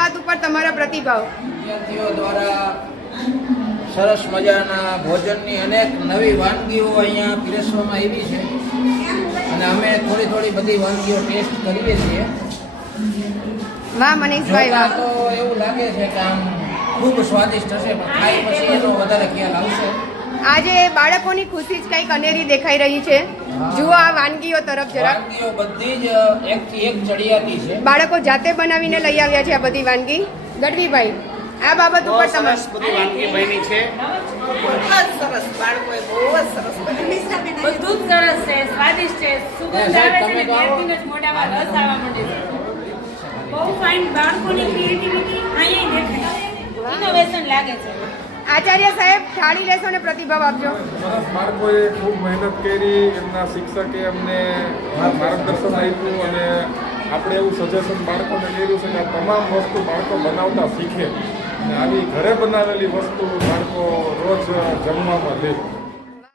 વાત ઉપર તમારા પ્રતિભાવ? વિદ્યાર્થીઓ દ્વારા સરસ મજાના ભોજનની અનેક નવી વાનગીઓ અહીંયા પીરસવામાં આવી છે અને અમે થોડી બધી વાનગીઓ ટેસ્ટ કરીએ છીએ. વાહ મનીષભાઈ, વાહ. તો એવું લાગે છે કે આમ ખૂબ સ્વાદિષ્ટ હશે, પણ ખાઈ પછી એનો વધારે ખ્યાલ આવશે. આજે બાળકોની ખુશી જ કંઈક અનેરી દેખાઈ રહી છે. જુઓ આ વાનગીઓ તરફ જરા. વાનગીઓ બધી જ એકથી એક ચડિયાતી છે. બાળકો જાતે બનાવીને લઈ આવ્યા છે આ બધી વાનગી. ગઢવીભાઈ, આ બાબત ઉપર તમે બધી વાનગી બની છે. સરસ, બાળકોએ બહુ જ સરસ બનાવ્યું. બધું જ સરસ છે, સ્વાદિષ્ટ છે, સુગંધ આવે છે ને ત્યારથી જ મોઢામાં રસ આવવા માંડે છે. બહુ ફાઇન, બાળકોની ક્રિએટિવિટી અહીંયા દેખાય, ઇનોવેશન લાગે છે. આચાર્ય સાહેબ થાળી લેશો ને પ્રતિભાવ આપજો. સરસ, બાળકોએ ખૂબ મહેનત કરી, એમના શિક્ષકે અમને માર્ગદર્શન આપ્યું અને આપણે એવું સજેશન બાળકોને કર્યું છે કે આ તમામ વસ્તુ બાળકો બનાવતા શીખે અને આવી ઘરે બનાવેલી વસ્તુ બાળકો રોજ જમવામાં લે.